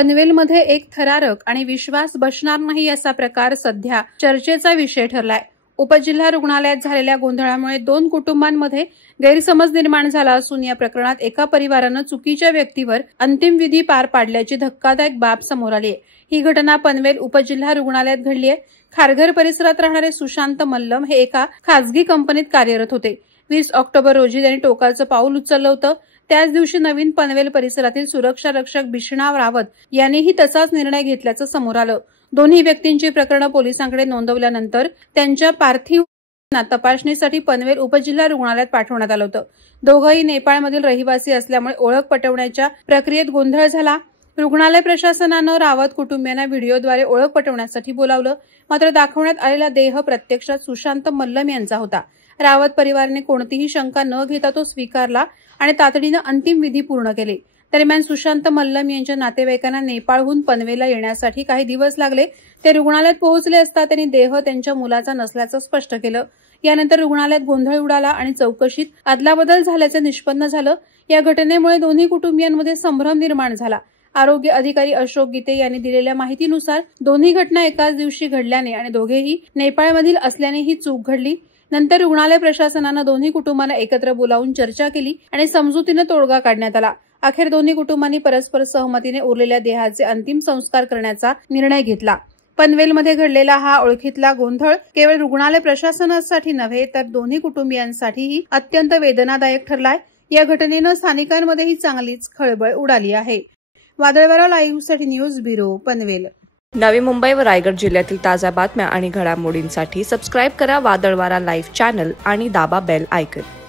पनवेलमध्ये एक थरारक आणि विश्वास बसणार नाही असा प्रकार सध्या चर्चेचा विषय ठरलाय। उपजिल्हा रुग्णालयात झालेल्या गोंधळामुळे 2 कुटुंबांमध्ये गैरसमज निर्माण झाला असून या प्रकरणात एका परिवारानं चुकीच्या व्यक्तीवर अंतिम विधी पार पाडल्याची धक्कादायक बाब समोर आली आहे। ही घटना पनवेल उपजिल्हा रुग्णालयात घडली आहे। खारघर परिसरात राहणारे सुशांत मल्लम हे एका खासगी कंपनीत कार्यरत होते। 20 ऑक्टोबर रोजी त्यांनी टोकाचं पाऊल उचललं होतं। त्याच दिवशी नवीन पनवेल परिसरातील सुरक्षा रक्षक बिष्णाव रावत यांनीही तसाच निर्णय घेतल्याचं समोर आलं। दोन्ही व्यक्तींची प्रकरणं पोलिसांकडे नोंदवल्यानंतर त्यांच्या पार्थिव तपासणीसाठी पनवेल उपजिल्हा रुग्णालयात पाठवण्यात आलं होतं। दोघंही नेपाळमधील रहिवासी असल्यामुळे ओळख पटवण्याच्या प्रक्रियेत गोंधळ झाला। रुग्णालय प्रशासनानं रावत कुटुंबियांना व्हिडिओद्वारे ओळख पटवण्यासाठी बोलावलं, मात्र दाखवण्यात आलेला देह प्रत्यक्षात सुशांत मल्लम यांचा होता। रावत परिवाराने कोणतीही शंका न घेता तो स्वीकारला आणि तातडीनं अंतिम विधी पूर्ण केले। दरम्यान सुशांत मल्लम यांच्या नातेवाईकांना नेपाळहून पनवेलला येण्यासाठी काही दिवस लागले। ते रुग्णालयात पोहोचले असता त्यांनी देह त्यांच्या मुलाचा नसल्याचं स्पष्ट केलं। यानंतर रुग्णालयात गोंधळ उडाला आणि चौकशीत अदलाबदल झाल्याचं निष्पन्न झालं। या घटनेमुळे दोन्ही कुटुंबियांमध्ये संभ्रम निर्माण झाला। आरोग्य अधिकारी अशोक गीते यांनी दिलेल्या माहितीनुसार दोन्ही घटना एकाच दिवशी घडल्याने आणि दोघेही नेपाळमधील असल्याने ही चूक घडली। नंतर रुग्णालय प्रशासनानं दोन्ही कुटुंबांना एकत्र बोलावून चर्चा केली आणि समजुतीने तोडगा काढण्यात आला। अखेर दोन्ही कुटुंबांनी परस्पर सहमतीने उरलेल्या देहाचे अंतिम संस्कार करण्याचा निर्णय घेतला। पनवेलमध्ये घडलेला हा ओळखीतला गोंधळ केवळ रुग्णालय प्रशासनासाठी नव्हे तर दोन्ही कुटुंबियांसाठीही अत्यंत वेदनादायक ठरलाय। या घटनेनं स्थानिकांमध्येही चांगलीच खळबळ उडाली आहे। वादळवारा लाईव्हसाठी न्यूज ब्युरो पनवेल। नवी मुंबई व रायगड जिल्ह्यातील ताज्या बातम्या आणि घडामोडींसाठी सबस्क्राईब करा वादळवारा लाईव्ह चॅनल आणि दाबा बेल आयकॉन।